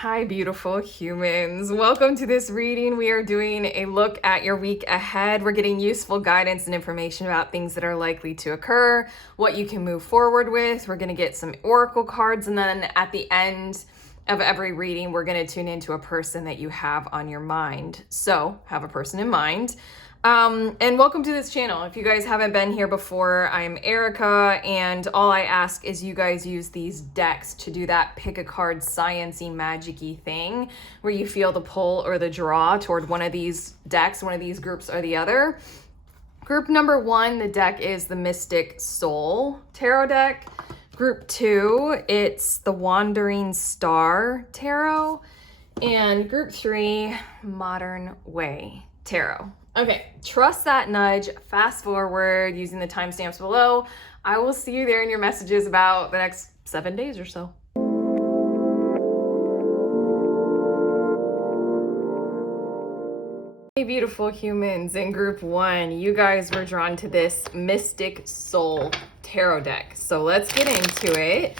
Hi, beautiful humans. Welcome to this reading. We are doing a look at your week ahead. We're getting useful guidance and information about things that are likely to occur, what you can move forward with. We're going to get some oracle cards, and then at the end of every reading, we're going to tune into a person that you have on your mind. So, have a person in mind. And welcome to this channel. If you guys haven't been here before, I'm Erica, and all I ask is you guys use these decks to do that pick a card science-y, magic-y thing where you feel the pull or the draw toward one of these decks, one of these groups or the other. Group number 1, the deck is the Mystic Soul Tarot deck. Group 2, it's the Wandering Star Tarot. And group 3, Modern Way Tarot. Okay, trust that nudge, fast forward using the timestamps below. I will see you there in your messages about the next 7 days or so. Hey, beautiful humans, in group 1, you guys were drawn to this Mystic Soul Tarot deck. So let's get into it.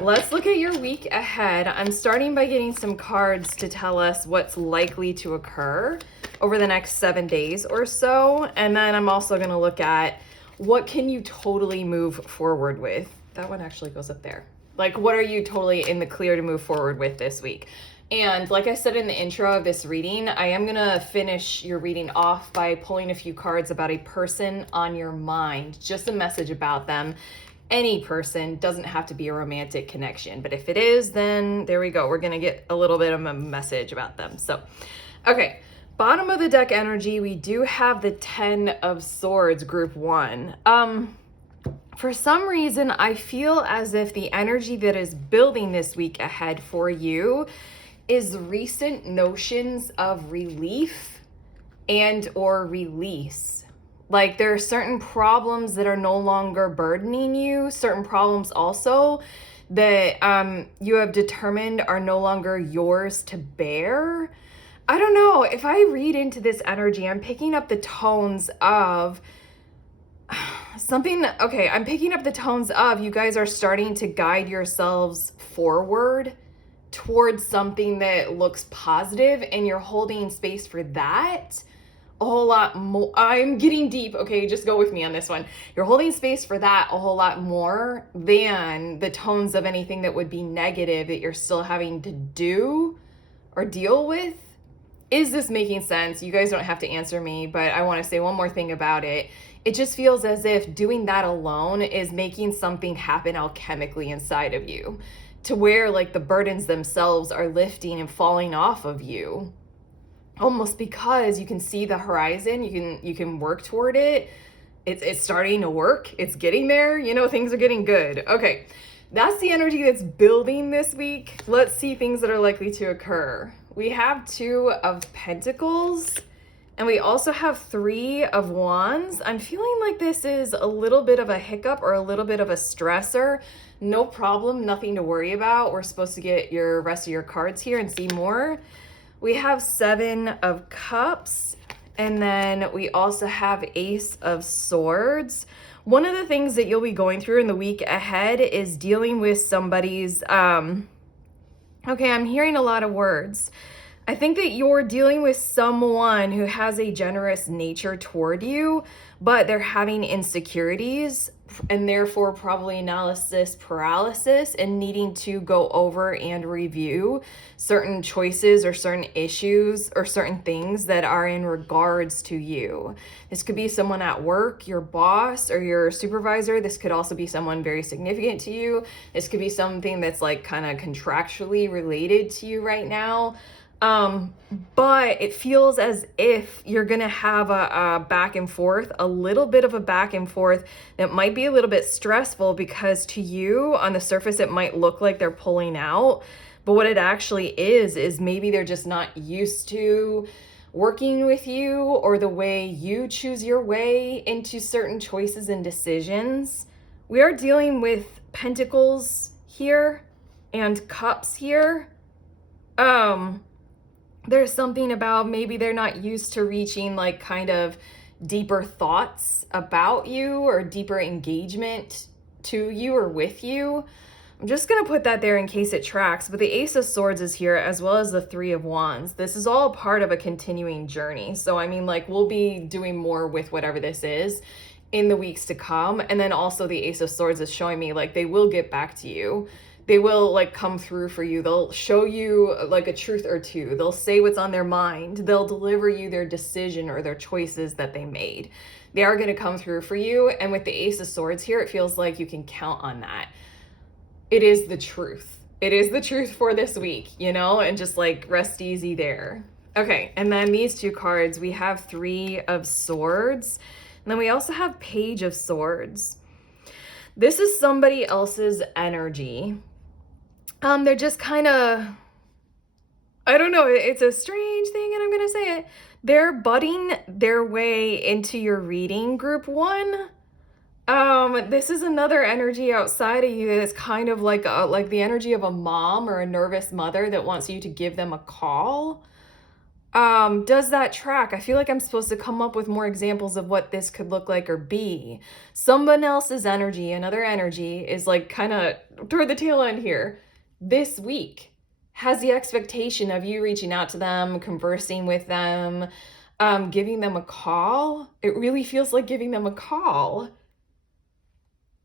Let's look at your week ahead. I'm starting by getting some cards to tell us what's likely to occur over the next 7 days or so. And then I'm also going to look at what can you totally move forward with. That one actually goes up there. Like, what are you totally in the clear to move forward with this week? And like I said in the intro of this reading, I am going to finish your reading off by pulling a few cards about a person on your mind, just a message about them. Any person, doesn't have to be a romantic connection, but if it is, then there we go. We're going to get a little bit of a message about them. So, okay, bottom of the deck energy, we do have the 10 of Swords, group 1. For some reason, I feel as if the energy that is building this week ahead for you is recent notions of relief and or release. Like, there are certain problems that are no longer burdening you, certain problems also that you have determined are no longer yours to bear. I don't know, if I read into this energy, I'm picking up the tones of I'm picking up the tones of you guys are starting to guide yourselves forward towards something that looks positive, and you're holding space for that a whole lot more. I'm getting deep, okay? Just go with me on this one. You're holding space for that a whole lot more than the tones of anything that would be negative that you're still having to do or deal with. Is this making sense? You guys don't have to answer me, but I want to say one more thing about it. It just feels as if doing that alone is making something happen alchemically inside of you, to where like the burdens themselves are lifting and falling off of you, almost because you can see the horizon, you can work toward it. It's starting to work, it's getting there, things are getting good. Okay, that's the energy that's building this week. Let's see things that are likely to occur. We have 2 of Pentacles, and we also have 3 of Wands. I'm feeling like this is a little bit of a hiccup or a little bit of a stressor. No problem, nothing to worry about. We're supposed to get your rest of your cards here and see more. We have 7 of Cups, and then we also have Ace of Swords. One of the things that you'll be going through in the week ahead is dealing with somebody's, okay, I'm hearing a lot of words. I think that you're dealing with someone who has a generous nature toward you, but they're having insecurities and therefore probably analysis paralysis and needing to go over and review certain choices or certain issues or certain things that are in regards to you. This could be someone at work, your boss or your supervisor. This could also be someone very significant to you. This could be something that's like kind of contractually related to you right now. But it feels as if you're gonna have a back and forth, a little bit of a back and forth that might be a little bit stressful, because to you on the surface it might look like they're pulling out, but what it actually is maybe they're just not used to working with you or the way you choose your way into certain choices and decisions. We are dealing with Pentacles here and Cups here. There's something about maybe they're not used to reaching like kind of deeper thoughts about you or deeper engagement to you or with you. I'm just going to put that there in case it tracks, but the Ace of Swords is here as well as the Three of Wands. This is all part of a continuing journey. So, I mean, like, we'll be doing more with whatever this is in the weeks to come. And then also the Ace of Swords is showing me, like, they will get back to you. They will, like, come through for you. They'll show you, like, a truth or two. They'll say what's on their mind. They'll deliver you their decision or their choices that they made. They are going to come through for you. And with the Ace of Swords here, it feels like you can count on that. It is the truth. It is the truth for this week, you know, and just like rest easy there. Okay, and then these two cards, we have Three of Swords, and then we also have Page of Swords. This is somebody else's energy. They're just kind of, I don't know, it's a strange thing, and I'm going to say it. They're butting their way into your reading, group one. This is another energy outside of you that's kind of like the energy of a mom or a nervous mother that wants you to give them a call. Does that track? I feel like I'm supposed to come up with more examples of what this could look like or be. Someone else's energy, another energy, is like kind of toward the tail end here. This week has the expectation of you reaching out to them, conversing with them, giving them a call. It really feels like giving them a call.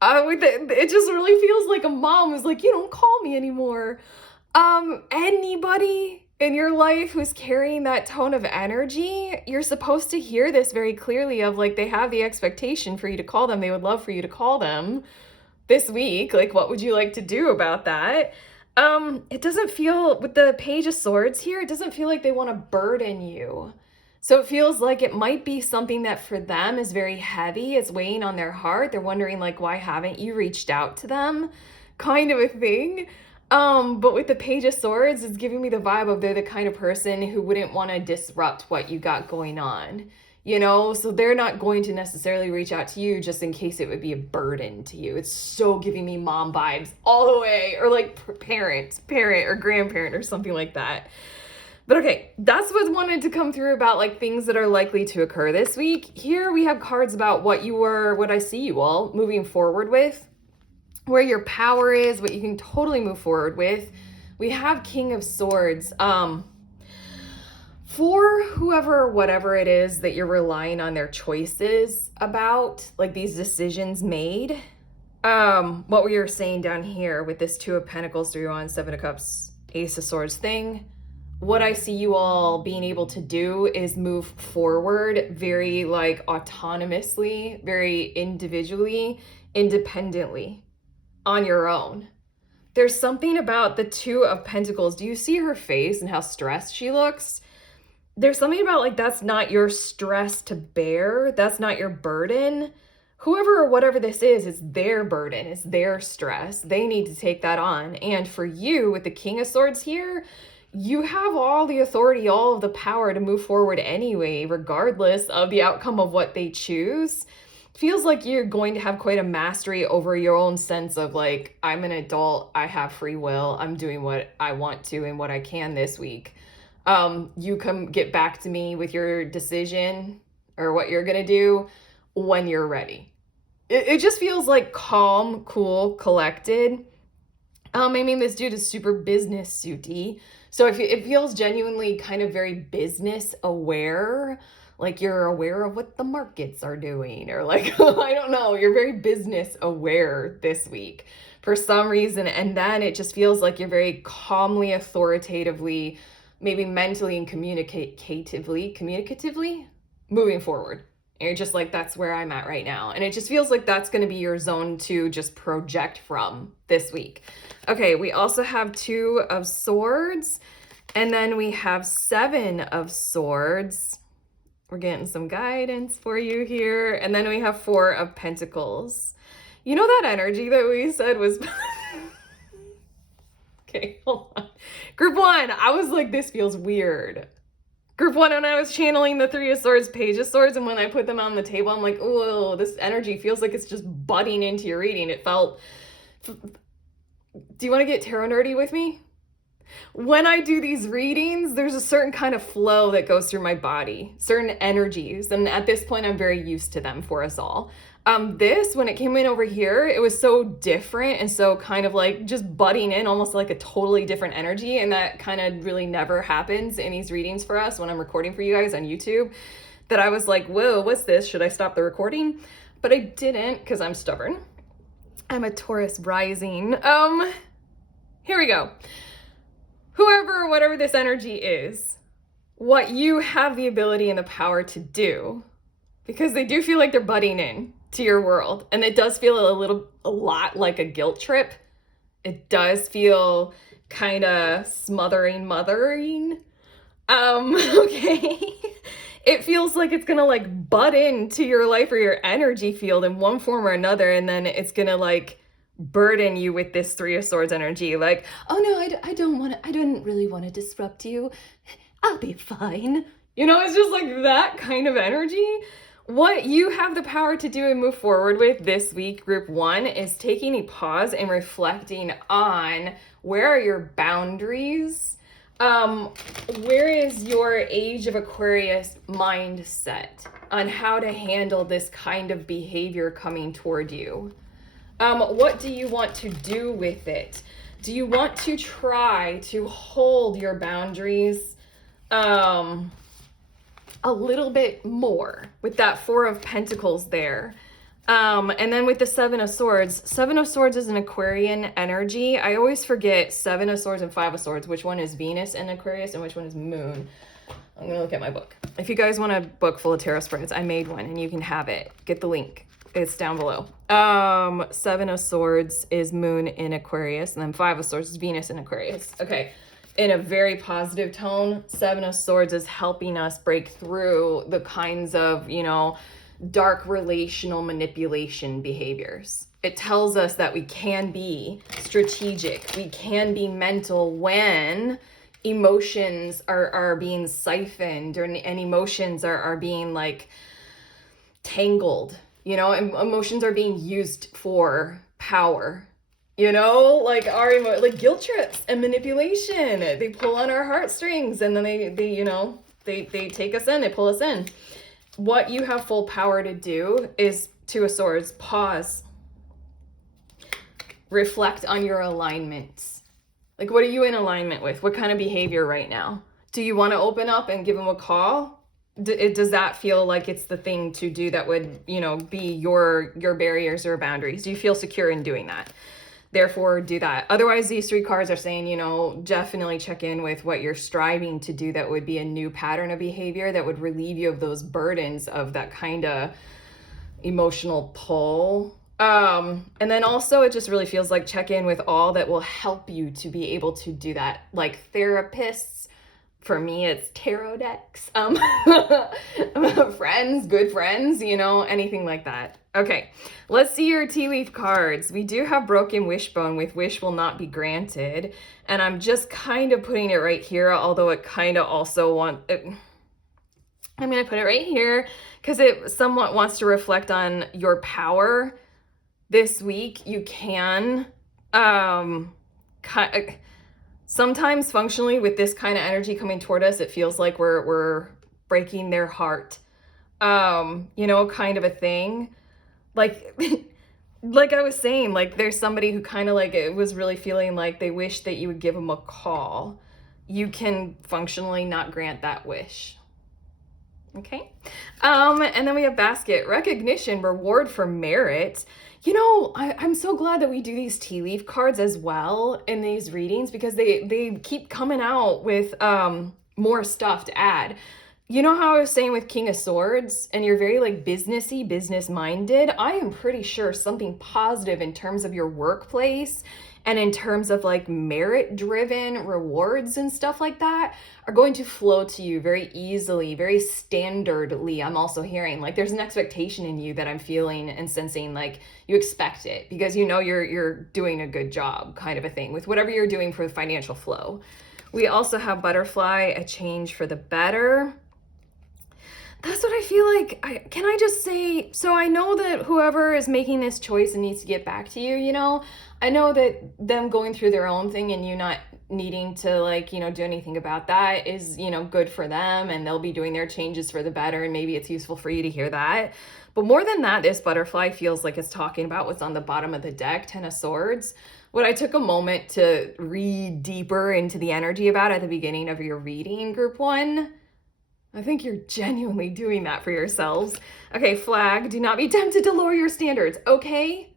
It just really feels like a mom who's like, you don't call me anymore. Anybody in your life who's carrying that tone of energy, you're supposed to hear this very clearly of like, they have the expectation for you to call them. They would love for you to call them this week. Like, what would you like to do about that? It doesn't feel, with the Page of Swords here, it doesn't feel like they want to burden you. So it feels like it might be something that for them is very heavy. It's weighing on their heart. They're wondering like, why haven't you reached out to them? Kind of a thing. But with the Page of Swords, it's giving me the vibe of they're the kind of person who wouldn't want to disrupt what you got going on, you know? So they're not going to necessarily reach out to you just in case it would be a burden to you. It's so giving me mom vibes all the way, or like parent or grandparent or something like that. But okay, that's what wanted to come through about like things that are likely to occur this week. Here we have cards about what I see you all moving forward with, where your power is, what you can totally move forward with. We have King of Swords. For whoever, whatever it is that you're relying on their choices about, like these decisions made, what we were saying down here with this Two of Pentacles, Three of Wands, Seven of Cups, Ace of Swords thing, what I see you all being able to do is move forward very like autonomously, very individually, independently, on your own. There's something about the Two of Pentacles. Do you see her face and how stressed she looks? There's something about like, that's not your stress to bear. That's not your burden. Whoever or whatever this is their burden. It's their stress. They need to take that on. And for you with the King of Swords here, you have all the authority, all of the power to move forward anyway, regardless of the outcome of what they choose. Feels like you're going to have quite a mastery over your own sense of like, I'm an adult, I have free will, I'm doing what I want to and what I can this week. You come get back to me with your decision or what you're gonna do when you're ready. It just feels like calm, cool, collected. I mean, this dude is super business suity. So it feels genuinely kind of very business aware, like you're aware of what the markets are doing, or like, I don't know, you're very business aware this week for some reason. And then it just feels like you're very calmly, authoritatively, maybe mentally and communicatively moving forward. And you're just like, that's where I'm at right now. And it just feels like that's going to be your zone to just project from this week. Okay, we also have Two of Swords, and then we have Seven of Swords. We're getting some guidance for you here. And then we have Four of Pentacles. You know that energy that we said was... Okay, hold on. Group one, I was like, this feels weird. Group one, when I was channeling the Three of Swords, Page of Swords, and when I put them on the table, I'm like, oh, this energy feels like it's just butting into your reading. It felt... Do you want to get tarot nerdy with me? When I do these readings, there's a certain kind of flow that goes through my body, certain energies. And at this point, I'm very used to them for us all. This, when it came in over here, it was so different and so kind of like just butting in almost like a totally different energy. And that kind of really never happens in these readings for us when I'm recording for you guys on YouTube, that I was like, whoa, what's this? Should I stop the recording? But I didn't, because I'm stubborn. I'm a Taurus rising. Here we go. Whoever, whatever this energy is, what you have the ability and the power to do, because they do feel like they're butting in to your world. And it does feel a lot like a guilt trip. It does feel kind of mothering. Okay. It feels like it's gonna like butt into your life or your energy field in one form or another. And then it's gonna like burden you with this Three of Swords energy. Like, oh no, I didn't really want to disrupt you. I'll be fine. You know, it's just like that kind of energy. What you have the power to do and move forward with this week, group 1, is taking a pause and reflecting on where are your boundaries? Where is your age of Aquarius mindset on how to handle this kind of behavior coming toward you? What do you want to do with it? Do you want to try to hold your boundaries a little bit more with that Four of Pentacles there? And then with the Seven of Swords is an Aquarian energy. I always forget Seven of Swords and Five of Swords, which one is Venus in Aquarius and which one is Moon. I'm gonna look at my book. If you guys want a book full of tarot spreads, I made one and you can have it. Get the link. It's down below. Seven of Swords is Moon in Aquarius, and then Five of Swords is Venus in Aquarius. Okay. In a very positive tone, Seven of Swords is helping us break through the kinds of, you know, dark relational manipulation behaviors. It tells us that we can be strategic, we can be mental when emotions are being siphoned, and emotions are being like tangled, you know, and emotions are being used for power. You know, like like guilt trips and manipulation. They pull on our heartstrings, and then they take us in, they pull us in. What you have full power to do is Two of Swords, pause, reflect on your alignments. Like, what are you in alignment with? What kind of behavior right now? Do you want to open up and give them a call? Does that feel like it's the thing to do that would, you know, be your barriers or boundaries? Do you feel secure in doing that? Therefore, do that. Otherwise, these 3 cards are saying, you know, definitely check in with what you're striving to do that would be a new pattern of behavior that would relieve you of those burdens of that kind of emotional pull. And then also it just really feels like check in with all that will help you to be able to do that. Like therapists, for me, it's tarot decks, friends, good friends, you know, anything like that. Okay, let's see your tea leaf cards. We do have Broken Wishbone with Wish Will Not Be Granted. And I'm just kind of putting it right here, although it kind of also I'm going to put it right here because it somewhat wants to reflect on your power this week. You can, sometimes functionally with this kind of energy coming toward us, it feels like we're breaking their heart, you know, kind of a thing. Like, like I was saying, like there's somebody who kind of like, it was really feeling like they wish that you would give them a call. You can functionally not grant that wish. Okay. And then we have Basket, recognition, reward for merit. You know, I'm so glad that we do these tea leaf cards as well in these readings because they keep coming out with more stuff to add. You know how I was saying with King of Swords and you're very like businessy, business minded? I am pretty sure something positive in terms of your workplace and in terms of like merit driven rewards and stuff like that are going to flow to you very easily, very standardly. I'm also hearing like there's an expectation in you that I'm feeling and sensing, like you expect it because you know you're doing a good job, kind of a thing with whatever you're doing for the financial flow. We also have Butterfly, a change for the better. That's what I feel like. Can I just say, so I know that whoever is making this choice and needs to get back to you, you know, I know that them going through their own thing and you not needing to like, do anything about that is, good for them, and they'll be doing their changes for the better, and maybe it's useful for you to hear that. But more than that, this butterfly feels like it's talking about what's on the bottom of the deck, Ten of Swords. What I took a moment to read deeper into the energy about at the beginning of your reading, group one, I think you're genuinely doing that for yourselves. Okay, flag, do not be tempted to lower your standards, okay?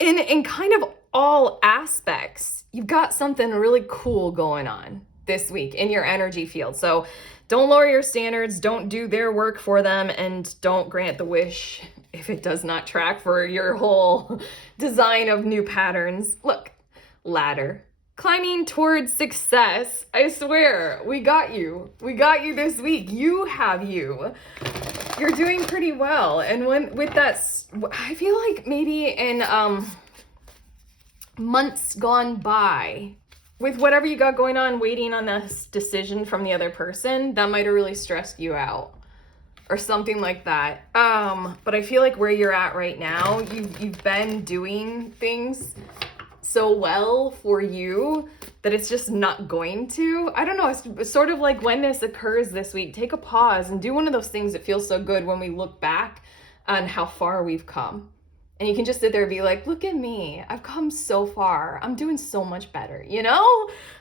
In kind of all aspects, you've got something really cool going on this week in your energy field. So don't lower your standards, don't do their work for them, and don't grant the wish if it does not track for your whole design of new patterns. Look, ladder. Climbing towards success. I swear, we got you. We got you this week. You have you. You're doing pretty well. And with that, I feel like maybe in months gone by, with whatever you got going on, waiting on this decision from the other person, that might have really stressed you out or something like that. But I feel like where you're at right now, you've been doing things so well for you that it's just not going to. I don't know, it's sort of like when this occurs this week, take a pause and do one of those things that feels so good when we look back on how far we've come. And you can just sit there and be like, look at me, I've come so far, I'm doing so much better,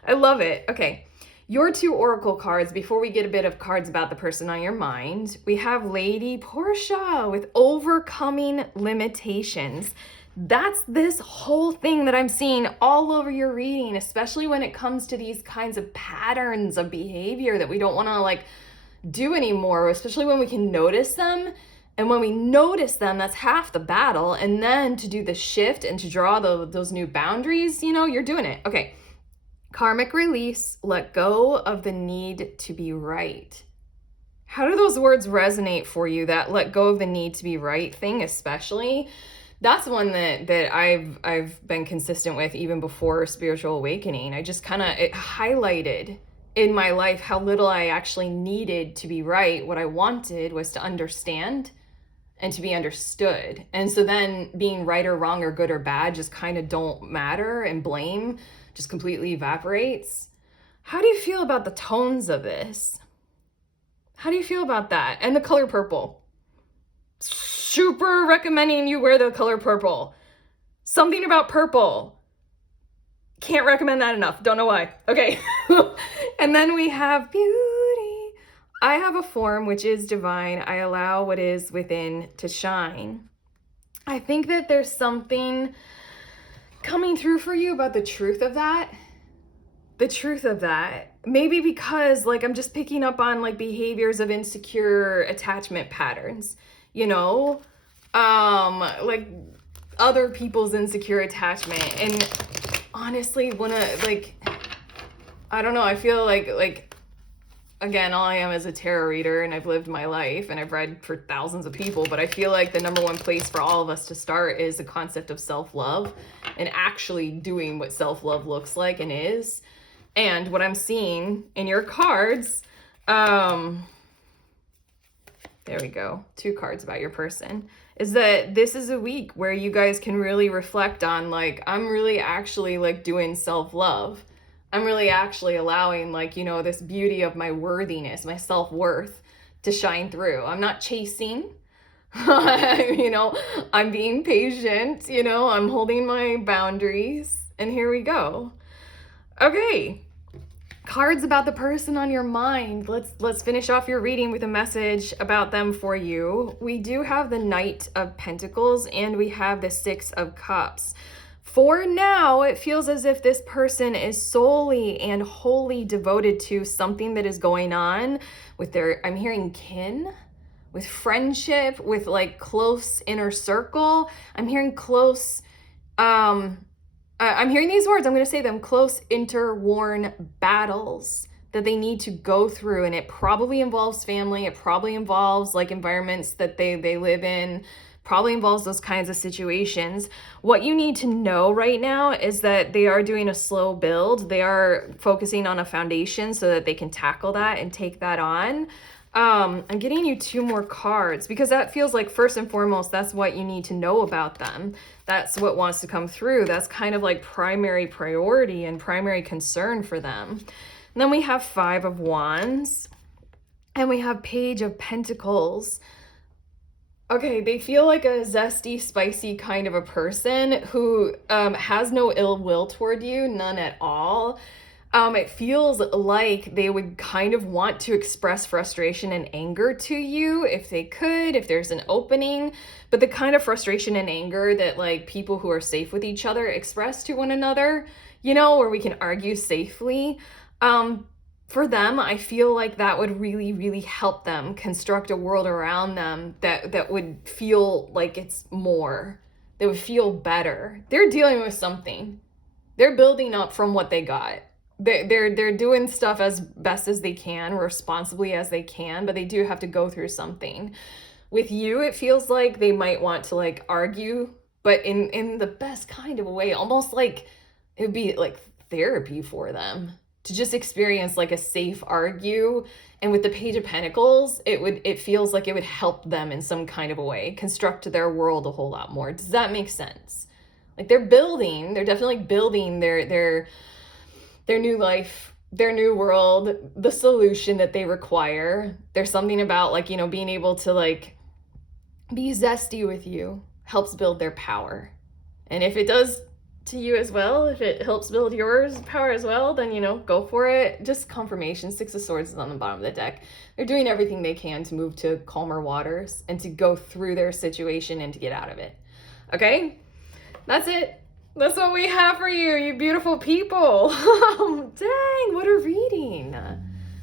I love it. Okay, your 2 oracle cards, before we get a bit of cards about the person on your mind, we have Lady Portia with overcoming limitations. That's this whole thing that I'm seeing all over your reading, especially when it comes to these kinds of patterns of behavior that we don't want to like do anymore, especially when we can notice them. And when we notice them, that's half the battle. And then to do the shift and to draw those new boundaries, you're doing it. Okay. Karmic release, let go of the need to be right. How do those words resonate for you? That let go of the need to be right thing, especially? That's one that I've been consistent with even before spiritual awakening. I just it highlighted in my life how little I actually needed to be right. What I wanted was to understand and to be understood. And so then being right or wrong or good or bad just kind of don't matter, and blame just completely evaporates. How do you feel about the tones of this? How do you feel about that? And the color purple. Super recommending you wear the color purple. Something about purple. Can't recommend that enough. Don't know why. Okay. And then we have beauty. I have a form which is divine. I allow what is within to shine. I think that there's something coming through for you about the truth of that. The truth of that. Maybe because like I'm just picking up on like behaviors of insecure attachment patterns. Like other people's insecure attachment. And honestly, I don't know, I feel like, again, all I am is a tarot reader, and I've lived my life and I've read for thousands of people, but I feel like the number one place for all of us to start is the concept of self-love and actually doing what self-love looks like and is. And what I'm seeing in your cards, there we go, 2 cards about your person, is that this is a week where you guys can really reflect on like, I'm really actually like doing self-love. I'm really actually allowing like, this beauty of my worthiness, my self-worth to shine through. I'm not chasing, I'm being patient, I'm holding my boundaries, and here we go. Okay. Cards about the person on your mind. Let's finish off your reading with a message about them for you. We do have the Knight of Pentacles and we have the Six of Cups. For now, it feels as if this person is solely and wholly devoted to something that is going on with their, I'm hearing kin, with friendship, with like close inner circle. I'm hearing close, I'm hearing these words, I'm going to say them, close interworn battles that they need to go through. And it probably involves family. It probably involves like environments that they live in, probably involves those kinds of situations. What you need to know right now is that they are doing a slow build. They are focusing on a foundation so that they can tackle that and take that on. I'm getting you 2 more cards because that feels like first and foremost, that's what you need to know about them. That's what wants to come through. That's kind of like primary priority and primary concern for them. And then we have 5 of Wands and we have Page of Pentacles. Okay, they feel like a zesty, spicy kind of a person who has no ill will toward you, none at all. It feels like they would kind of want to express frustration and anger to you if they could, if there's an opening, but the kind of frustration and anger that like people who are safe with each other express to one another, you know, where we can argue safely. For them, I feel like that would really, really help them construct a world around them that would feel like it's more. They would feel better. They're dealing with something. They're building up from what they got. They're doing stuff as best as they can, responsibly as they can, but they do have to go through something. With you, it feels like they might want to like argue, but in the best kind of a way, almost like it would be like therapy for them to just experience like a safe argue. And with the Page of Pentacles, it feels like it would help them in some kind of a way, construct their world a whole lot more. Does that make sense? Like they're definitely building their new life, their new world, the solution that they require. There's something about like, you know, being able to like be zesty with you helps build their power. And if it does to you as well, if it helps build yours power as well, then, you know, go for it. Just confirmation. 6 of Swords is on the bottom of the deck. They're doing everything they can to move to calmer waters and to go through their situation and to get out of it. Okay? That's it. That's what we have for you, you beautiful people. Dang, what a reading.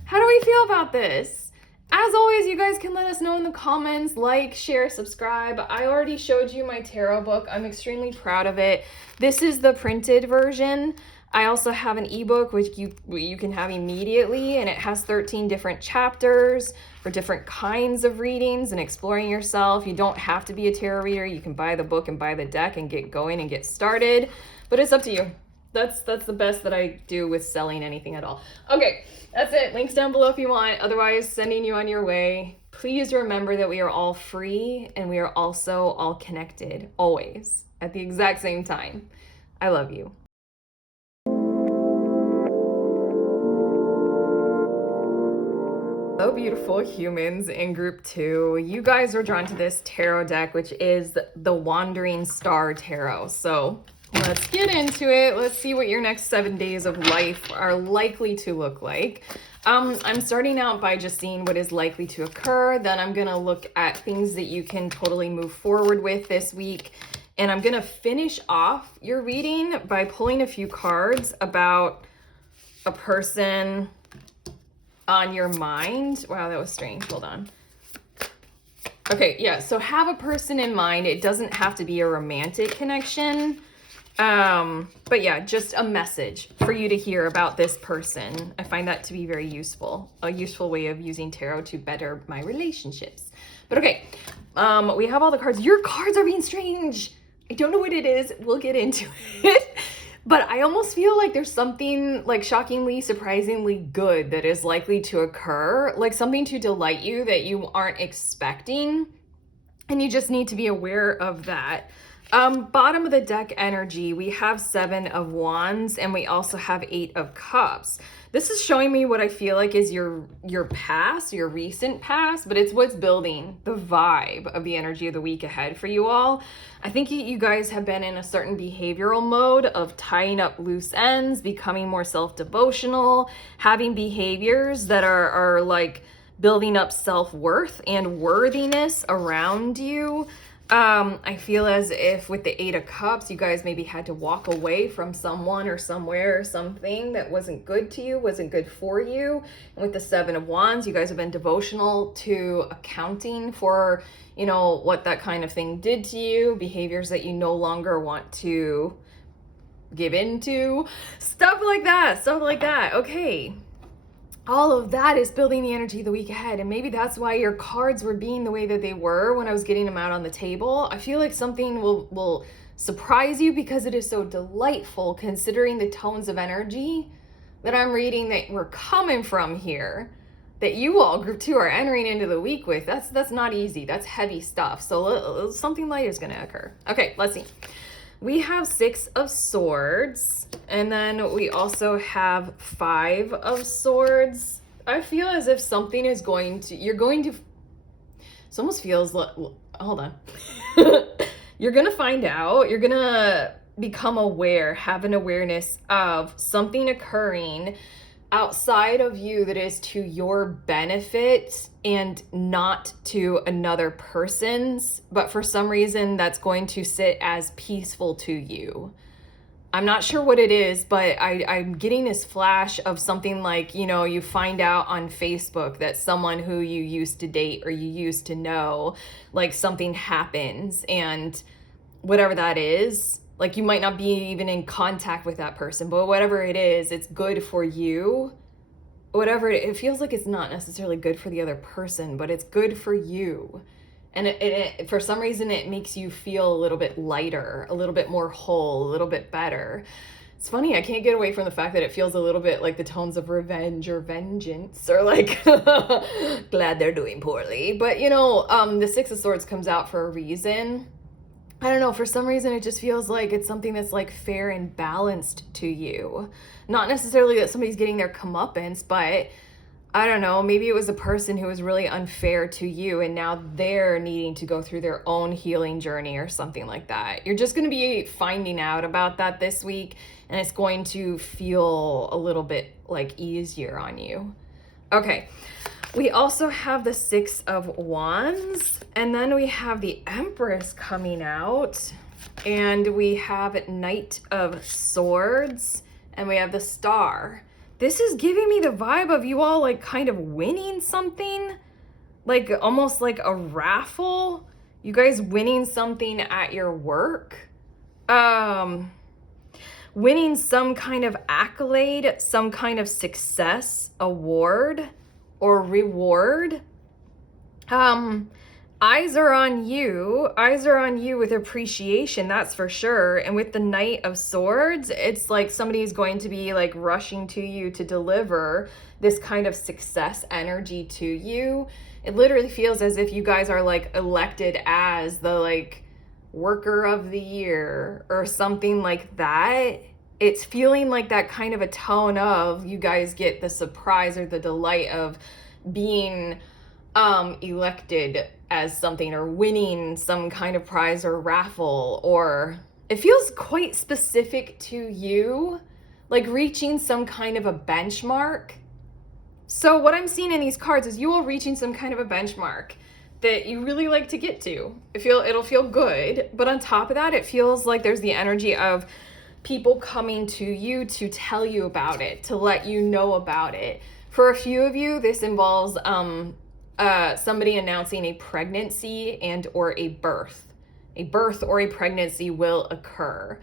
How do we feel about this? As always, you guys can let us know in the comments, like, share, subscribe. I already showed you my tarot book. I'm extremely proud of it. This is the printed version. I also have an ebook which you can have immediately, and it has 13 different chapters for different kinds of readings and exploring yourself. You don't have to be a tarot reader. You can buy the book and buy the deck and get going and get started, but it's up to you. That's the best that I do with selling anything at all. Okay, that's it. Links down below if you want. Otherwise, sending you on your way. Please remember that we are all free and we are also all connected, always, at the exact same time. I love you. Hello, beautiful humans in group 2. You guys are drawn to this tarot deck, which is the Wandering Star Tarot. So let's get into it. Let's see what your next 7 days of life are likely to look like. I'm starting out by just seeing what is likely to occur. Then I'm going to look at things that you can totally move forward with this week. And I'm going to finish off your reading by pulling a few cards about a person on your mind. Wow, that was strange. Hold on. Okay, yeah, so have a person in mind. It doesn't have to be a romantic connection. But yeah, just a message for you to hear about this person. I find that to be very useful. A useful way of using tarot to better my relationships. But okay, we have all the cards. Your cards are being strange. I don't know what it is. We'll get into it. But I almost feel like there's something like shockingly, surprisingly good that is likely to occur, like something to delight you that you aren't expecting. And you just need to be aware of that. Bottom of the deck energy, we have 7 of Wands and we also have 8 of Cups. This is showing me what I feel like is your past, your recent past, but it's what's building the vibe of the energy of the week ahead for you all. I think you guys have been in a certain behavioral mode of tying up loose ends, becoming more self-devotional, having behaviors that are like building up self-worth and worthiness around you. I feel as if with the 8 of Cups, you guys maybe had to walk away from someone or somewhere or something that wasn't good to you, wasn't good for you. And with the 7 of Wands, you guys have been devotional to accounting for, you know, what that kind of thing did to you, behaviors that you no longer want to give into, stuff like that. Okay. All of that is building the energy of the week ahead. And maybe that's why your cards were being the way that they were when I was getting them out on the table. I feel like something will surprise you because it is so delightful considering the tones of energy that I'm reading that we're coming from here. that you all, group 2, are entering into the week with. That's not easy. That's heavy stuff. So something light is going to occur. Okay, let's see. We have 6 of Swords, and then we also have 5 of Swords. I feel as if something is going to, it almost feels like, hold on. You're going to find out, you're going to become aware, have an awareness of something occurring outside of you that is to your benefit and not to another person's, but for some reason that's going to sit as peaceful to you. I'm not sure what it is, but I'm getting this flash of something like, you know, you find out on Facebook that someone who you used to date or you used to know, like something happens, and whatever that is, like you might not be even in contact with that person, but whatever it is, it's good for you. Whatever it feels like, it's not necessarily good for the other person, but it's good for you. And it for some reason, it makes you feel a little bit lighter, a little bit more whole, a little bit better. It's funny, I can't get away from the fact that it feels a little bit like the tones of revenge or vengeance, or like, glad they're doing poorly. But you know, the 6 of Swords comes out for a reason. I don't know, for some reason it just feels like it's something that's like fair and balanced to you. Not necessarily that somebody's getting their comeuppance, but I don't know, maybe it was a person who was really unfair to you and now they're needing to go through their own healing journey or something like that. You're just going to be finding out about that this week, and it's going to feel a little bit like easier on you. Okay. We also have the 6 of Wands, and then we have the Empress coming out, and we have Knight of Swords, and we have the Star. This is giving me the vibe of you all like kind of winning something, like almost like a raffle. You guys winning something at your work, winning some kind of accolade, some kind of success, award, or reward. Eyes are on you with appreciation, that's for sure. And with the Knight of Swords, it's like somebody's going to be like rushing to you to deliver this kind of success energy to you. It literally feels as if you guys are like elected as the like worker of the year or something like that. It's feeling like that kind of a tone of you guys get the surprise or the delight of being elected as something or winning some kind of prize or raffle, or it feels quite specific to you, like reaching some kind of a benchmark. So what I'm seeing in these cards is you all reaching some kind of a benchmark that you really like to get to. It'll feel good, but on top of that, it feels like there's the energy of people coming to you to tell you about it, to let you know about it. For a few of you, this involves somebody announcing a pregnancy and or a birth. A birth or a pregnancy will occur,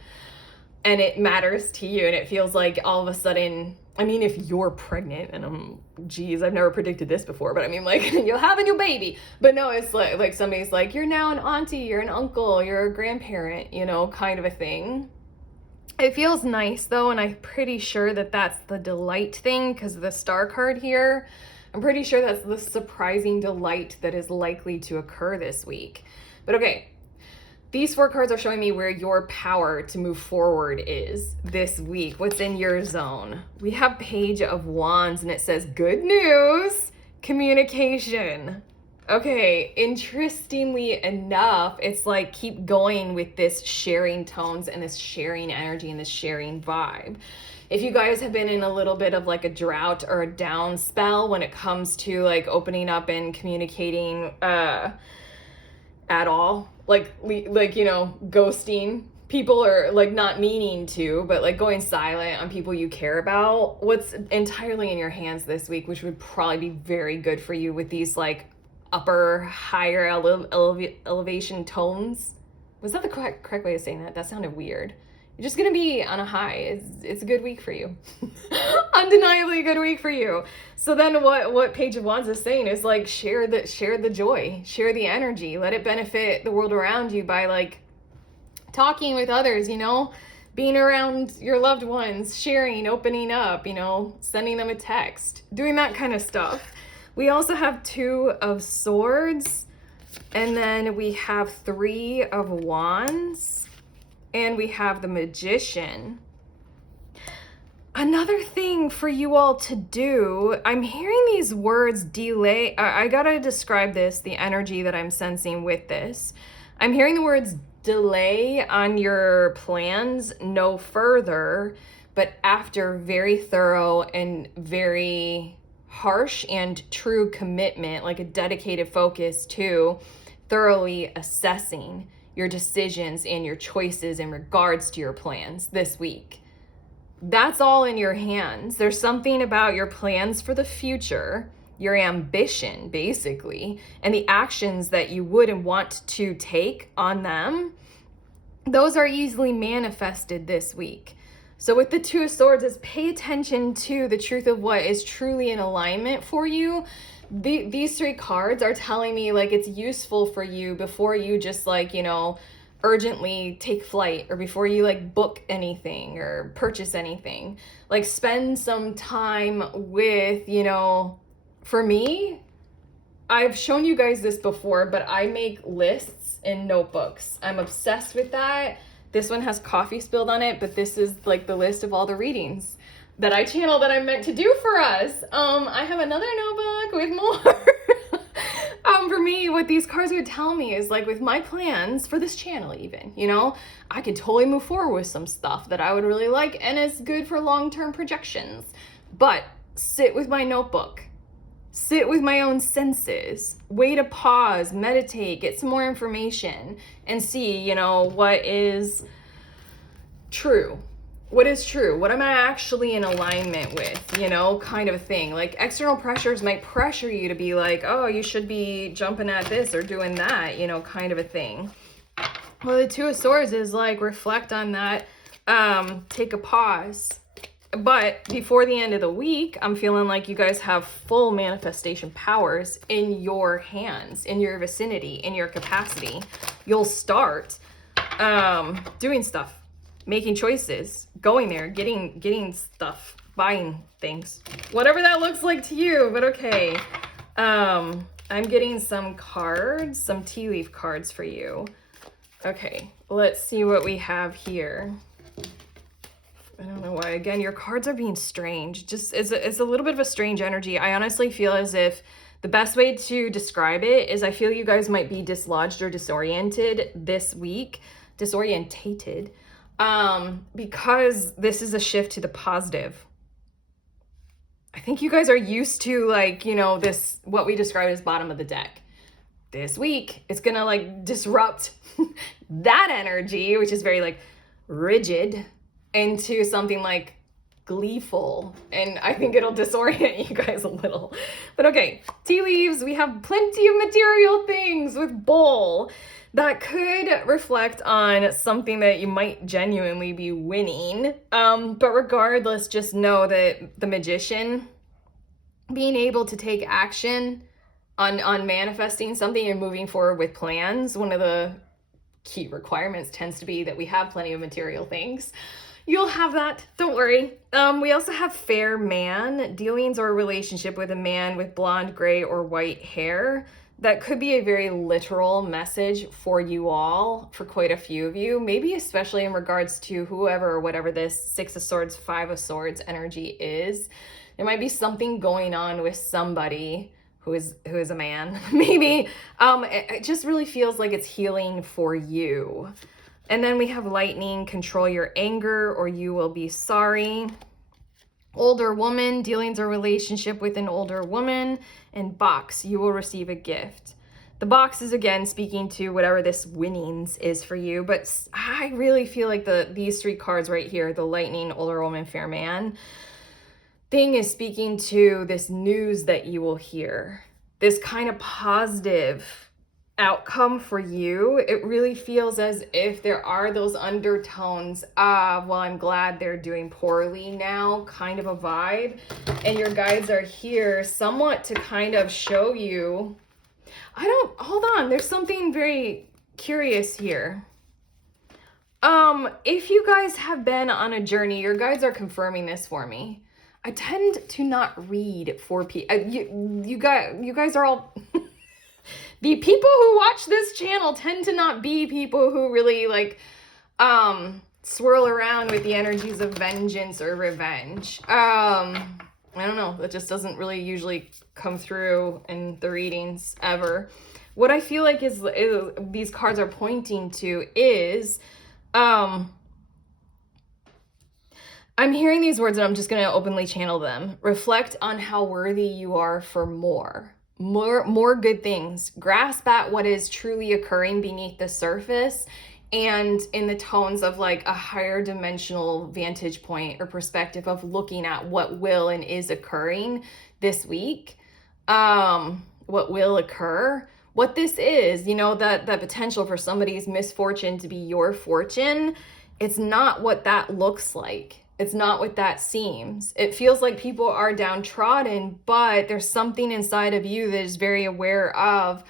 and it matters to you, and it feels like all of a sudden, I mean, if you're pregnant, and geez, I've never predicted this before, but I mean, like, you'll have a new baby, but no, it's like somebody's like, you're now an auntie, you're an uncle, you're a grandparent, you know, kind of a thing. It feels nice though, and I'm pretty sure that that's the delight thing because of the Star card here. I'm pretty sure that's the surprising delight that is likely to occur this week. But okay, these 4 cards are showing me where your power to move forward is this week. What's in your zone? We have Page of Wands, and it says good news, communication. Okay, interestingly enough, it's like keep going with this sharing tones and this sharing energy and this sharing vibe. If you guys have been in a little bit of like a drought or a down spell when it comes to like opening up and communicating at all, like you know, ghosting people or like not meaning to, but like going silent on people you care about, what's entirely in your hands this week, which would probably be very good for you with these like upper, higher elevation tones. Was that the correct way of saying that? That sounded weird. You're just gonna be on a high. It's a good week for you. Undeniably a good week for you. So then what Page of Wands is saying is like share the joy, share the energy, let it benefit the world around you by like talking with others, you know, being around your loved ones, sharing, opening up, you know, sending them a text, doing that kind of stuff. We also have 2 of Swords, and then we have 3 of Wands, and we have the Magician. Another thing for you all to do, I'm hearing these words delay. I gotta describe this, the energy that I'm sensing with this. I'm hearing the words delay on your plans no further, but after very thorough and very harsh and true commitment, like a dedicated focus to thoroughly assessing your decisions and your choices in regards to your plans this week. That's all in your hands. There's something about your plans for the future, your ambition, basically, and the actions that you would and want to take on them. Those are easily manifested this week. So with the 2 of Swords, is pay attention to the truth of what is truly in alignment for you. These 3 cards are telling me like it's useful for you before you just like, urgently take flight, or before you like book anything or purchase anything. Like spend some time with, for me, I've shown you guys this before, but I make lists in notebooks. I'm obsessed with that. This one has coffee spilled on it, but this is like the list of all the readings that I channel that I'm meant to do for us. I have another notebook with more. For me, what these cards would tell me is like with my plans for this channel even, I could totally move forward with some stuff that I would really like and it's good for long-term projections. But sit with my notebook. Sit with my own senses, wait a pause, meditate, get some more information, and see, what is true. What is true? What am I actually in alignment with, kind of a thing. Like external pressures might pressure you to be like, oh, you should be jumping at this or doing that, kind of a thing. Well, the 2 of Swords is like, reflect on that, take a pause. But before the end of the week, I'm feeling like you guys have full manifestation powers in your hands, in your vicinity, in your capacity. You'll start doing stuff, making choices, going there, getting stuff, buying things, whatever that looks like to you. But okay, I'm getting some cards, some tea leaf cards for you. Okay, let's see what we have here. I don't know why. Again, your cards are being strange. Just it's a little bit of a strange energy. I honestly feel as if the best way to describe it is I feel you guys might be dislodged or disoriented this week. Disorientated. Because this is a shift to the positive. I think you guys are used to like, this, what we describe as bottom of the deck. This week, it's gonna like disrupt that energy, which is very like rigid, into something like gleeful, and I think it'll disorient you guys a little. But okay, tea leaves, we have plenty of material things with bowl that could reflect on something that you might genuinely be winning. But regardless, just know that the Magician, being able to take action on manifesting something and moving forward with plans, one of the key requirements tends to be that we have plenty of material things. You'll have that, don't worry. We also have fair man, dealings or a relationship with a man with blonde, gray, or white hair. That could be a very literal message for you all, for quite a few of you, maybe especially in regards to whoever or whatever this 6 of Swords, 5 of Swords energy is. There might be something going on with somebody who is a man, maybe. It just really feels like it's healing for you. And then we have lightning, control your anger or you will be sorry. Older woman, dealings or relationship with an older woman. And box, you will receive a gift. The box is again speaking to whatever this winnings is for you, but I really feel like these 3 cards right here, the lightning, older woman, fair man, thing is speaking to this news that you will hear. This kind of positive outcome for you. It really feels as if there are those undertones of, well, I'm glad they're doing poorly now, kind of a vibe. And your guides are here somewhat to kind of show you, hold on, there's something very curious here. If you guys have been on a journey, your guides are confirming this for me. I tend to not read for people. You guys are all the people who watch this channel tend to not be people who really like swirl around with the energies of vengeance or revenge. I don't know, that just doesn't really usually come through in the readings ever. What I feel like is these cards are pointing to is I'm hearing these words and I'm just going to openly channel them. Reflect on how worthy you are for more good things. Grasp at what is truly occurring beneath the surface and in the tones of like a higher dimensional vantage point or perspective of looking at what will and is occurring this week. What will occur, what this is, you know, that potential for somebody's misfortune to be your fortune. It's not what that looks like. It's not what that seems. It feels like people are downtrodden, but there's something inside of you that is very aware of,